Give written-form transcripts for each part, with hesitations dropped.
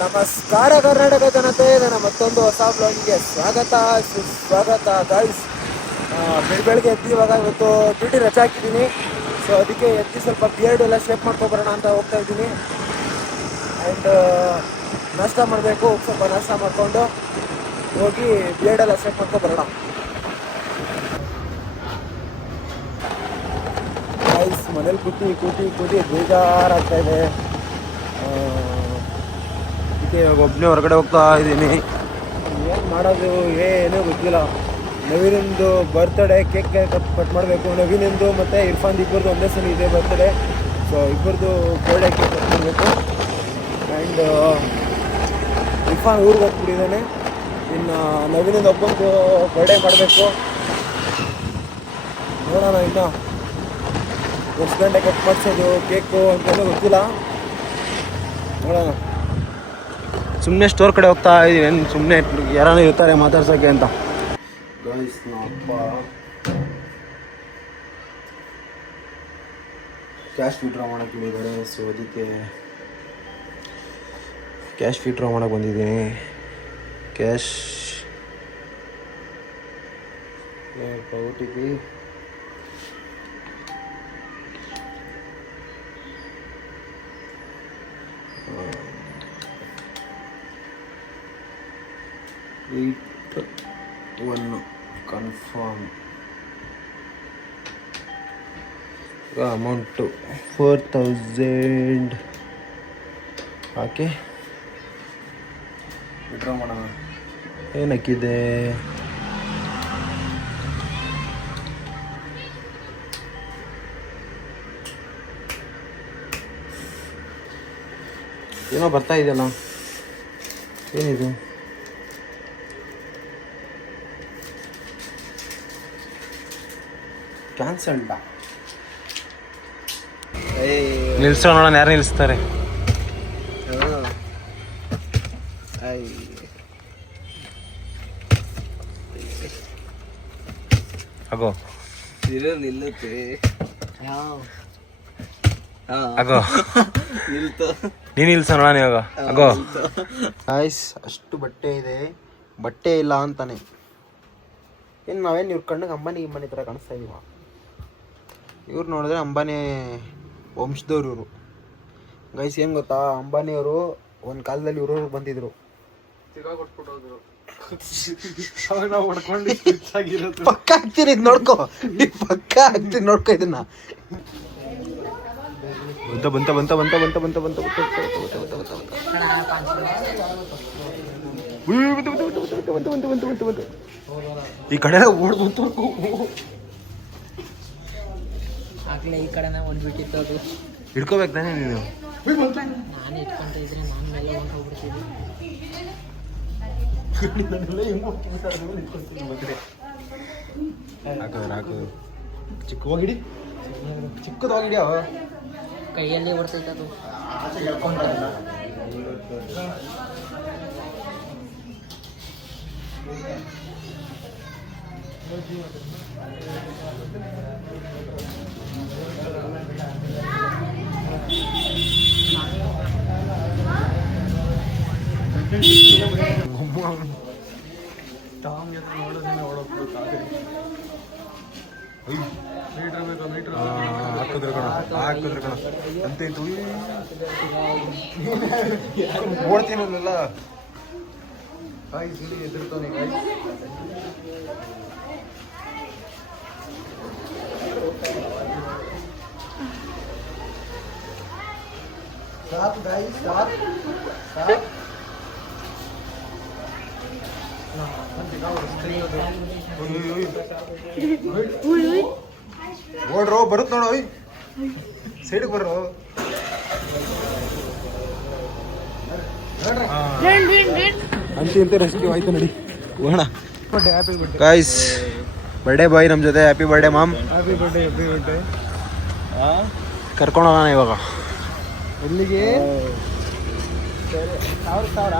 ನಮಸ್ಕಾರ ಕರ್ನಾಟಕ ಜನತೆ, ನನ್ನ ಮತ್ತೊಂದು ಹೊಸ ಬ್ಲಾಗಿಗೆ ಸ್ವಾಗತ ಸುಸ್ವಾಗತ ಗೈಸ್. ಬೆಳಗ್ಗೆ ಎದ್ದು ಇವತ್ತು ಡ್ಯೂಟಿ ರಜೆ ಹಾಕಿದ್ದೀನಿ. ಸೊ ಅದಕ್ಕೆ ಎದ್ದು ಸ್ವಲ್ಪ ಬಿಯರ್ಡ್ ಎಲ್ಲ ಶೇಪ್ ಮಾಡ್ಕೊಬರೋಣ ಅಂತ ಹೋಗ್ತಾ ಇದ್ದೀನಿ. ಆ್ಯಂಡ್ ನಾಷ್ಟ ಮಾಡಬೇಕು, ಸ್ವಲ್ಪ ನಾಷ್ಟ ಮಾಡಿಕೊಂಡು ಹೋಗಿ ಬಿಯರ್ಡ್ ಎಲ್ಲ ಶೇಪ್ ಮಾಡ್ಕೊಬರೋಣ ಗೈಸ್. ಮನೇಲಿ ಕೂತಿ ಬೇಜಾರಾಗ್ತಾ ಇದೆ. ಅದಕ್ಕೆ ಒಬ್ಬನೇ ಹೊರಗಡೆ ಹೋಗ್ತಾ ಇದ್ದೀನಿ. ಏನು ಮಾಡೋದು ಏನೂ ಗೊತ್ತಿಲ್ಲ. ನವೀನಿಂದು ಬರ್ತ್ಡೇ, ಕೇಕ್ ಕಟ್ ಮಾಡಬೇಕು. ನವೀನಿಂದು ಮತ್ತು ಇರ್ಫಾನ್ ಇಬ್ಬರದು ಒಂದೇ ಸಲ ಇದೆ ಬರ್ತ್ಡೇ. ಸೊ ಇಬ್ಬರದು ಬರ್ಡೇ ಕೇಕ್ ಕಟ್ ಮಾಡಬೇಕು. ಆ್ಯಂಡ್ ಇರ್ಫಾನ್ ಊರಿಗೆ ಹೋಗ್ಬಿಟ್ಟಿದ್ದಾನೆ. ಇನ್ನು ನವೀನಿಂದ ಒಬ್ಬಂದು ಬರ್ಡೇ ಮಾಡಬೇಕು. ನೋಡೋಣ ಇನ್ನು ಎಷ್ಟು ಗಂಟೆ ಕಟ್ ಮಾಡಿಸೋದು ಕೇಕು ಅಂತೆಲ್ಲ ಗೊತ್ತಿಲ್ಲ. ನೋಡೋಣ. ಸುಮ್ಮನೆ ಸ್ಟೋರ್ ಕಡೆ ಹೋಗ್ತಾ ಇದ್ದೀನಿ, ಸುಮ್ಮನೆ ಯಾರಾನ ಇರ್ತಾರೆ ಮಾತಾಡ್ಸೋಕ್ಕೆ ಅಂತ. ಗೈಸ್, ಅಪ್ಪ ಕ್ಯಾಶ್ ವಿಡ್ರಾ ಮಾಡೋಕ್ಕೆ ಹೇಳಿದ್ದಾರೆ. ಸೊ ಅದಕ್ಕೆ ಕ್ಯಾಶ್ ವಿಡ್ರಾ ಮಾಡೋಕ್ಕೆ ಬಂದಿದ್ದೀನಿ. Cash OTP one confirm. Amount 4,000 ಹಾಕಿ ವಿಡ್ರಾ ಮಾಡೋಣ. ಏನಕ್ಕಿದೆ ಏನೋ ಬರ್ತಾ ಇದೆಯಲ್ಲ, ಏನಿದು? ಕ್ಯಾನ್ಸಲ್ಡ. ನಿಲ್ಸೋ ನೋಡೋಣ, ಯಾರು ನಿಲ್ಲಿಸ್ತಾರೆ. ಅಗೋ ನಿಲ್ಲುತ್ತೆ. ಅಗೋ ನೀನು ನಿಲ್ಸೋ ನೋಡೋಣ ಇವಾಗ. ಅಗೋ ಆಯ್ಸ್, ಅಷ್ಟು ಬಟ್ಟೆ ಇದೆ, ಬಟ್ಟೆ ಇಲ್ಲ ಅಂತಾನೆ. ಏನು ನಾವೇನು ಇವ್ರ ಕಣ್ಣಿಗೆ ಅಂಬಾನಿ ಥರ ಕಾಣಿಸ್ತಾ ಇದೀವ? ಇವ್ರು ನೋಡಿದ್ರೆ ಅಂಬಾನಿ ವಂಶದವ್ರು ಇವರು. ಗೈಸ್, ಏನು ಗೊತ್ತಾ, ಅಂಬಾನಿಯವರು ಒಂದು ಕಾಲದಲ್ಲಿ ಇವ್ರವ್ರಿಗೆ ಬಂದಿದ್ರು. ಪಕ್ಕ ಆಗ್ತೀರಿ, ಇದು ನೋಡ್ಕೊ, ಪಕ್ಕ ಆಗ್ತೀರಿ, ನೋಡ್ಕೊ ಇದನ್ನ. ಈ ಕಡೆ ಓಡ್ಬಂತು. ಈ ಕಡೆನ ಒಂದು ಬಿಟ್ಟಿತ್ತು, ಅದು ಹಿಡ್ಕೋಬೇಕು ತಾನೇ ನೀನು. ನಾನು ಇಟ್ಕೊಂತ ಇದ್ರೆ ನಾನು ಮೇಲೆ ಹೊಂಟೋಗ್ಬಿಡ್ತೀನಿ. ಚಿಕ್ಕವಾಗಿಡಿ, ಚಿಕ್ಕದಾಗಿಡಿ. ಕೈಯಲ್ಲಿ ಓಡ್ತೈತೆ ಅದು. ಹಾಕಿದ್ರೆ ಕಣ ಅಂತೇತು ಓಡ್ತೀನಲ್ಲ. ಗಾಯ್ಸ್, ಇಲ್ಲಿ ಎದುರ್ತಾನೆ guys. Stop guys, stop stop. ಓಡ್ರೋ, ಬರುತ್ತ ನೋಡು. ಸೈಡ್ಗೆ ಬರ್ರೋ. ಅಂತ ರೆಸ್ಕ್ಯೂ ಆಯ್ತು ನೋಡಿ. ಹೋಗೋಣ. ಗಾಯ್ಸ್, ಬರ್ಡೇ ಬಾಯ್ ನಮ್ಮ ಜೊತೆ. Happy birthday mom. Happy birthday. ಕರ್ಕೊಂಡು ಹೋಗೋಣ ಇವಾಗ. ಎಲ್ಲಿಗೆ? ಸಾವಿರ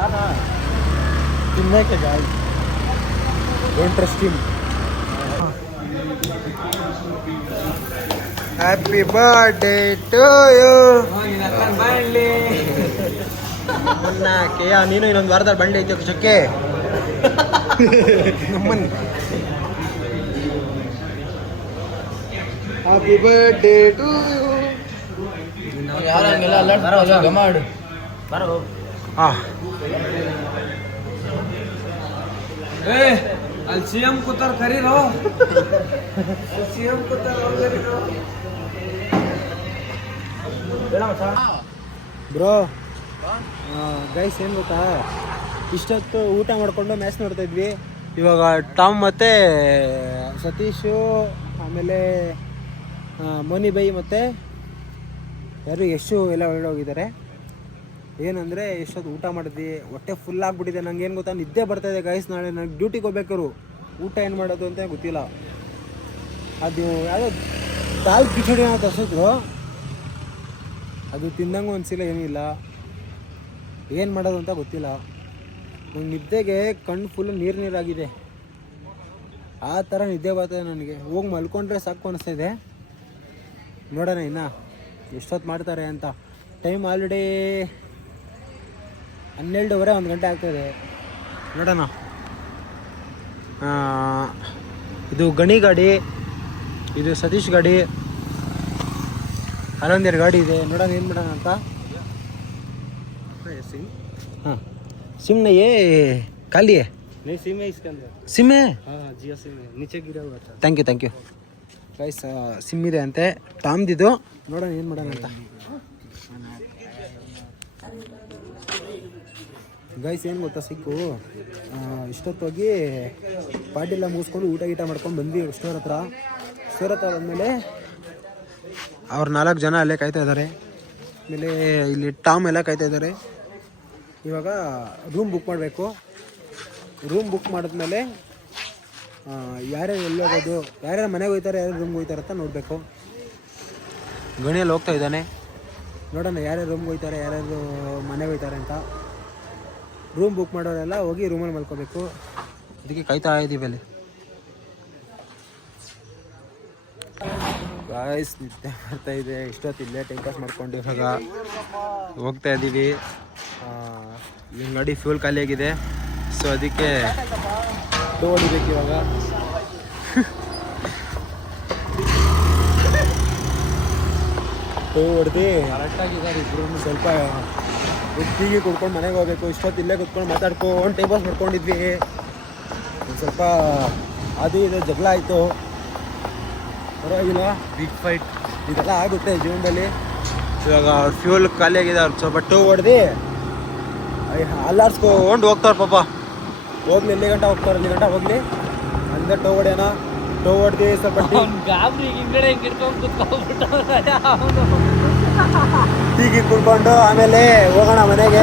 ತಿನ್ನಕ್ಕೆ guys. Don't trust him. Happy birthday to you. ನನ್ನ ಕೇಯ ನೀನು ಇನ್ನೊಂದು ವಾರದಲ್ಲಿ ಬಂಡಿ ಐತೆ ಚಕ್ಕೆ ನಮ್ಮನ್ ಹ್ಯಾಪಿ ಬರ್ಡೇ ಟು ಅಲ್ಲಿ CM ಕೂತಾರ ಕರೀರೋ CM ಕೂತಾರ ಬ್ರೋ ಗೈಸ್ ಏನು ಗೊತ್ತಾ, ಇಷ್ಟೊತ್ತು ಊಟ ಮಾಡಿಕೊಂಡು ಮ್ಯಾಚ್ ನೋಡ್ತಾ ಇದ್ವಿ. ಇವಾಗ ಟಾಮ್ ಮತ್ತು ಸತೀಶು ಆಮೇಲೆ ಮೋನಿ ಬೈ ಮತ್ತು ಯಾರು ಯಶು ಎಲ್ಲ ಹೋಗಿದ್ದಾರೆ. ಏನಂದರೆ ಎಷ್ಟೊತ್ತು ಊಟ ಮಾಡಿದ್ವಿ, ಹೊಟ್ಟೆ ಫುಲ್ ಆಗಿಬಿಟ್ಟಿದೆ. ನಂಗೆ ಏನು ಗೊತ್ತಾ, ನಿದ್ದೆ ಬರ್ತಾಯಿದೆ ಗೈಸ್. ನಾಳೆ ನನಗೆ ಡ್ಯೂಟಿಗೆ ಹೋಗ್ಬೇಕಾರು, ಊಟ ಏನು ಮಾಡೋದು ಅಂತ ಗೊತ್ತಿಲ್ಲ. ಅದು ಯಾವುದೋ ದಾಲ್ ಕಿಚಡಿ ಅಂತ ತರಿಸಿದ್ರು, ಅದು ತಿಂದಂಗೂ ಅನಿಸಿಲ್ಲ, ಏನೂ ಇಲ್ಲ. ಏನು ಮಾಡೋದು ಅಂತ ಗೊತ್ತಿಲ್ಲ. ನಂಗೆ ನಿದ್ದೆಗೆ ಕಣ್ಣು ಫುಲ್ಲು ನೀರಾಗಿದೆ. ಆ ಥರ ನಿದ್ದೆ ಬರ್ತದೆ ನನಗೆ. ಹೋಗಿ ಮಲ್ಕೊಂಡ್ರೆ ಸಾಕು ಅನಿಸ್ತಾಯಿದೆ. ನೋಡೋಣ ಇನ್ನು ಎಷ್ಟೊತ್ತು ಮಾಡ್ತಾರೆ ಅಂತ. ಟೈಮ್ ಆಲ್ರೆಡಿ 12:30 1 ಗಂಟೆ ಆಗ್ತಾಯಿದೆ. ನೋಡೋಣ. ಇದು ಗಣಿ ಗಾಡಿ, ಇದು ಸತೀಶ್ ಗಾಡಿ, ಅಲ್ಲೊಂದೆರಡು ಗಾಡಿ ಇದೆ. ನೋಡೋಣ ಏನು ಮಾಡೋಣ ಅಂತ. हाँ सिम नहीं है, खाली है. नहीं सिम है इसके अंदर. सिम है? हाँ जियो सिम है, नीचे गिरा हुआ था. Thank you guys. ಸಿಮ್ ಇದೆ ಅಂತೆ ಟಾಮ್ದಿದ್ದು. ನೋಡೋಣ ಏನು ಮಾಡೋಣ ಅಂತ. ಗೈಸ್ ಏನು ಗೊತ್ತಾ, ಸಿಕ್ಕು ಇಷ್ಟೊತ್ತೋಗಿ ಪಾರ್ಟಿಲ್ಲ ಮುಗಿಸ್ಕೊಂಡು ಊಟ ಗೀಟ ಮಾಡ್ಕೊಂಡು ಬಂದ್ವಿ ಸ್ಟೋರ್ ಹತ್ರ ಬಂದಮೇಲೆ ಅವ್ರು 4 ಜನ ಅಲ್ಲೇ ಕಾಯ್ತಾ ಇದ್ದಾರೆ. ಆಮೇಲೆ ಇಲ್ಲಿ ಟಾಮ್ ಎಲ್ಲ ಕಾಯ್ತಾ ಇದ್ದಾರೆ. ಇವಾಗ ರೂಮ್ ಬುಕ್ ಮಾಡಬೇಕು. ರೂಮ್ ಬುಕ್ ಮಾಡಿದ್ಮೇಲೆ ಯಾರ್ಯಾರು ಎಲ್ಲಿ ಹೋಗೋದು, ಯಾರ್ಯಾರು ಮನೆಗೆ ಹೋಗ್ತಾರೆ, ಯಾರ್ಯಾರು ರೂಮ್ಗೆ ಹೋಗ್ತಾರೆ ಅಂತ ನೋಡಬೇಕು. ಗಣಿಯಲ್ಲಿ ಹೋಗ್ತಾ ಇದ್ದಾನೆ. ನೋಡೋಣ ಯಾರ್ಯಾರು ರೂಮ್ಗೆ ಹೋಗ್ತಾರೆ, ಯಾರ್ಯಾರು ಮನೆಗೆ ಹೋಗ್ತಾರೆ ಅಂತ. ರೂಮ್ ಬುಕ್ ಮಾಡೋರೆಲ್ಲ ಹೋಗಿ ರೂಮಲ್ಲಿ ಮಲ್ಕೋಬೇಕು. ಅದಕ್ಕೆ ಕಾಯ್ತಾ ಇದ್ದೀವಿ ಅಲ್ಲಿ. ಗಾಯ್ಸ್ ನಿದ್ದೆ ಬರ್ತಾ ಇದೆ. ಇಷ್ಟೊತ್ತು ಇಲ್ಲೇ ಟೈಮ್ ಪಾಸ್ ಮಾಡ್ಕೊಂಡು ಇವಾಗ ಹೋಗ್ತಾ ಇದ್ದೀವಿ. ಈ ಗಾಡಿ ಫ್ಯೂಲ್ ಖಾಲಿ ಆಗಿದೆ, ಸೊ ಅದಕ್ಕೆ ಟೋ ಹೊಡಿಬೇಕು ಇವಾಗ. ಟೋ ಹೊಡೆದು ಕರೆಕ್ಟಾಗಿದ್ದಾರೆ ಇಬ್ಬರು. ಸ್ವಲ್ಪ ಟೀಗೆ ಕುಡ್ಕೊಂಡು ಮನೆಗೆ ಹೋಗ್ಬೇಕು. ಇಷ್ಟೊತ್ತು ಇಲ್ಲೇ ಕುತ್ಕೊಂಡು ಮಾತಾಡ್ಕೊಂಡು ಟೈಮ್ ಪಾಸ್ ಮಾಡ್ಕೊಂಡಿದ್ವಿ. ಒಂದು ಸ್ವಲ್ಪ ಅದು ಇದು ಜಗಳ ಆಯಿತು, ಪರವಾಗಿಲ್ಲ. ಬಿಗ್ ಫೈಟ್ ಇದೆಲ್ಲ ಆಗುತ್ತೆ ಜೀವನದಲ್ಲಿ. ಇವಾಗ ಫ್ಯೂಲ್ ಖಾಲಿ ಆಗಿದೆ. ಅವ್ರು ಸ್ವಲ್ಪ ಟೋ ಹೊಡೆದು ಅಲ್ಲಾಡ್ಸ್ಕೊಂಡು ಹೋಗ್ತಾರೆ ಪಾಪ. ಹೋಗ್ಲಿ, ಎಲ್ಲಿ ಗಂಟೆ ಹೋಗ್ತಾರೆ, 1 ಗಂಟೆ ಹೋಗ್ಲಿ. ಅಂದರೆ ಟೋ ಹೊಡೆಯೋಣ. ಟೋ ಹೊಡೆದು ಸ್ವಲ್ಪ ಟೀಗೆ ಕುಡ್ಕೊಂಡು ಆಮೇಲೆ ಹೋಗೋಣ ಮನೆಗೆ.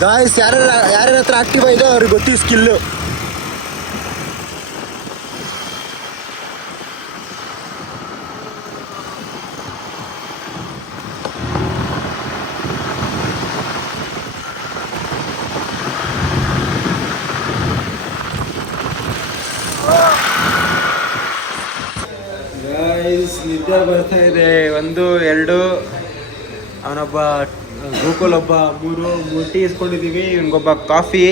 ಗಾಯ್ಸ್ ಯಾರ್ಯಾರ ಹತ್ರ ಆಕ್ಟಿವ್ ಇದೆ ಅವ್ರಿಗೆ ಗೊತ್ತಿ ಸ್ಕಿಲ್ಲು. ಗಾಯ್ಸ್ ನಿದ್ದೆ ಬರ್ತಾ ಇದೆ. 1 2 ಅವನೊಬ್ಬ ಗೋಕುಲ್ ಒಬ್ಬ 3 ಟೀ ಇಸ್ಕೊಂಡಿದ್ದೀವಿ. ಇವನಿಗೊಬ್ಬ ಕಾಫಿ.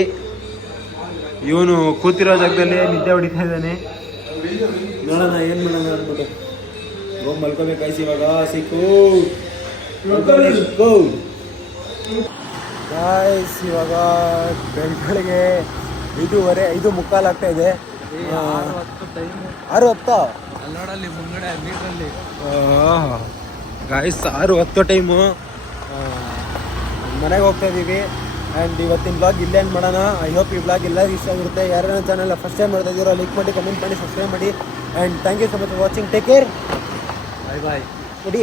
ಇವನು ಕೂತಿರೋ ಜಾಗದಲ್ಲಿ ನಿದ್ದೆ ಹೊಡಿತಾ ಇದ್ದಾನೆ. ನೋಡೋಣ ಏನು ಮಾಡೋಣ ಅಂದ್ಬಿಟ್ಟು ಹೋಗಿ ಮಲ್ಕೋಬೇಕಾಯ್ತು ಇವಾಗ. ಸಿಕ್ಕು ಗಾಯ್ಸ್ ಇವಾಗ ಬೆಳಗ್ಗೆ 5:15 5:45 ಆಗ್ತಾ ಇದೆ. 6:10 ಅಲ್ಲೋಡಲ್ಲಿ ಮುಂಗಡೆ ನೀರಲ್ಲಿ ಗಾಯ್ಸ್ 6:10 ಟೈಮು. ಮನೆಗೆ ಹೋಗ್ತಾ ಇದ್ದೀವಿ. ಆ್ಯಂಡ್ ಇವತ್ತಿನ ಬ್ಲಾಗ್ ಇಲ್ಲೇ ಏನು ಮಾಡೋಣ. ಐ ಹೋಪ್ ಈ ಬ್ಲಾಗ್ ಎಲ್ಲರಿಗೂ ಇಷ್ಟ ಆಗಿರುತ್ತೆ. ಯಾರು ಚಾನಲ್ ಫಸ್ಟ್ ಟೈಮ್ ಮಾಡ್ತಾ ಇದ್ದೀರೋ ಲೈಕ್ ಮಾಡಿ, ಕಮೆಂಟ್ ಮಾಡಿ, ಸಬ್ಸ್ಕ್ರೈಬ್ ಮಾಡಿ. And thank you so much for watching. Take care. Bye bye. ನೋಡಿ.